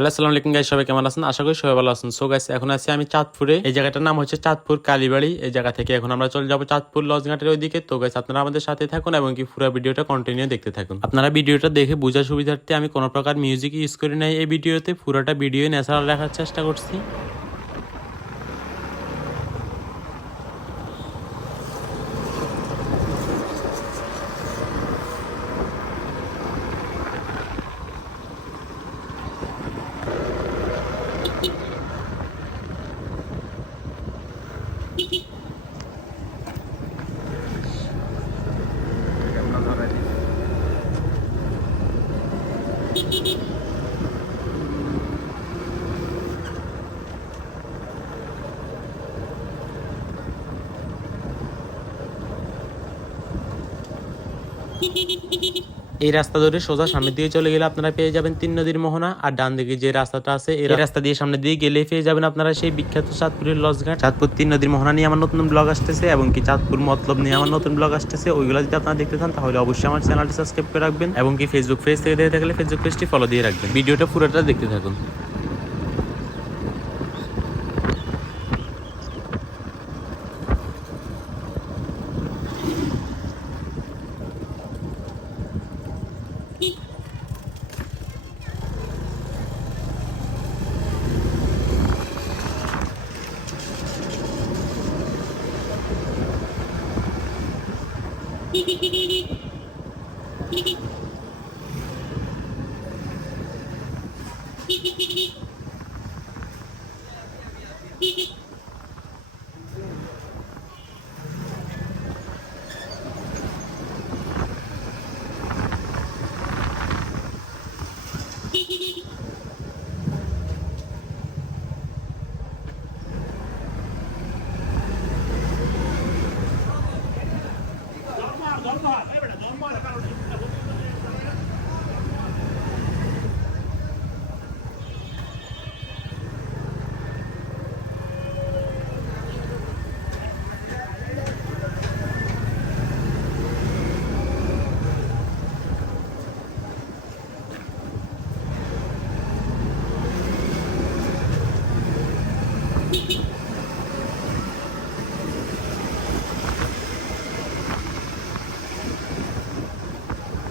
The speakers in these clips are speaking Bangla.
হ্যালো, আসসালামু আলাইকুম গাইস সবাই কেমন আছেন? আশা করি সবাই ভালো আছেন। সো গাইস এখন আছি আমি চাঁদপুরে। এই জায়গাটার নাম হচ্ছে চাঁদপুর কালীবাড়ি। এই জায়গা থেকে এখন আমরা চলে যাব চাঁদপুর লজঘাটের ওইদিকে। তো গাইস আপনারা আমাদের সাথে থাকুন এবং কি পুরো ভিডিওটা কন্টিনিউ দেখতে থাকুন। আপনারা ভিডিওটা দেখে বোঝার সুবিধার্থে আমি কোনো প্রকার মিউজিক ইউজ করি নাই এই ভিডিওতে। পুরোটা ভিডিও ন্যাচারাল রাখার চেষ্টা করছি। Hehehehe এই রাস্তা ধরে সোজা সামনের দিকে চলে গেলে আপনারা পেয়ে যাবেন তিন নদীর মোহনা। আর ডান দিকে যে রাস্তাটা আছে, এই রাস্তা দিয়ে সামনের দিকে গেলে পেয়ে যাবেন আপনারা সেই বিখ্যাত চাঁদপুরের লজঘাট চাঁদপুর তিন নদীর মোহনা নিয়ে আমার নতুন ব্লগ আসতেছে এবং কি চাঁদপুর মতলব নিয়ে আমার নতুন ব্লগ আসতেছে। ওইগুলো যদি আপনারা দেখতে চান, তাহলে অবশ্যই আমার চ্যানেলটি সাবস্ক্রাইব করে রাখবেন এবং কি ফেসবুক পেজ থেকে দেখে থাকলে ফেসবুক পেজটি ফলো দিয়ে রাখবেন। ভিডিওটা পুরোটা দেখতে থাকুন। Hee hee hee.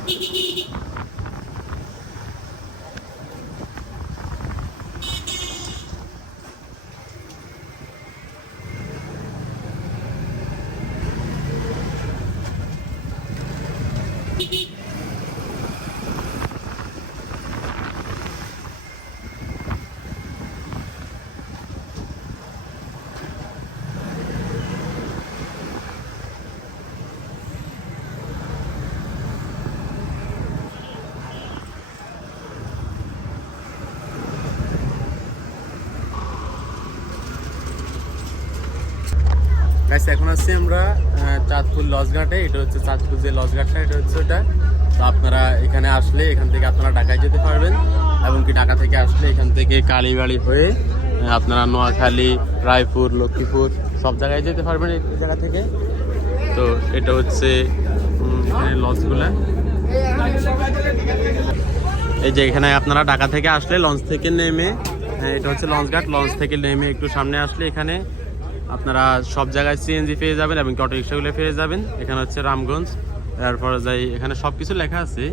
Hee hee hee! Guys এখন আছি আমরা চাঁদপুর লজঘাটে এটা হচ্ছে চাঁদপুর যে লজঘাটটা এটা হচ্ছে ওটা। তো আপনারা এখানে আসলে এখান থেকে আপনারা ঢাকায় যেতে পারবেন। এবং কি ঢাকা থেকে আসলে এখান থেকে কালীবাড়ি হয়ে আপনারা নোয়াখালী রায়পুর লক্ষ্মীপুর সব জায়গায় যেতে পারবেন এই জায়গা থেকে। তো এটা হচ্ছে এখানে লজগুলা। এই যে এখানে আপনারা ঢাকা থেকে আসলে লঞ্চ থেকে নেমে হ্যাঁ, এটা হচ্ছে লঞ্চ ঘাট। লঞ্চ থেকে নেমে একটু সামনে আসলে এখানে আপনারা সব জায়গায় সিএনজি পেয়ে যাবেন এবং অটো রিক্সাগুলো পেয়ে যাবেন। এখানে হচ্ছে রামগঞ্জ তারপর যাই, এখানে সব কিছু লেখা আছে।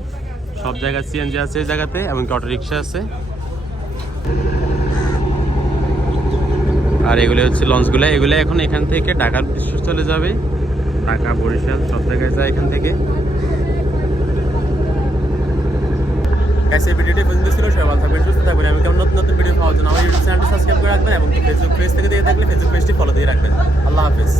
সব জায়গায় সিএনজি আছে এই জায়গাতে এবং অটো রিক্সা আছে। আর এগুলো হচ্ছে লঞ্চগুলো। এগুলো এখন এখান থেকে ঢাকার উদ্দেশ্যে চলে যাবে। ঢাকা, বরিশাল, সব জায়গায় যায় এখান থেকে। ভিডিওটি পর্যন্ত ছিল। সবাই ভালো থাকবেন, সুস্থ থাকবেন। আমি কেমন সাবস্ক্রাইব করে রাখবেন এবং ফেসবুক পেজ থেকে দিয়ে থাকলে ফেসবুক পেজটি ফলো দিয়ে রাখবেন। আল্লাহ হাফিজ।